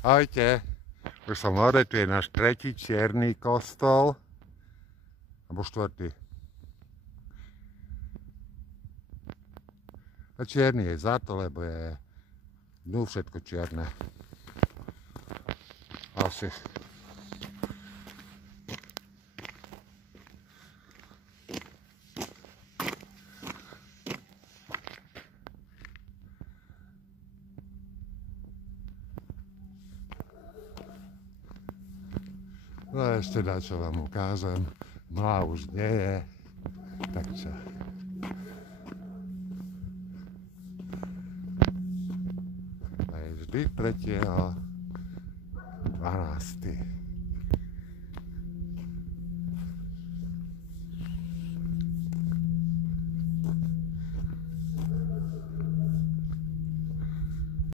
Ahojte, už som hore, tu je náš tretí čierny kostol, alebo štvrtý. A čierny je za to, lebo je dnu všetko čierne. Asi. No a ešte na čo vám ukážem. Mlá už nie je. Tak čo? A je vždy 3.12.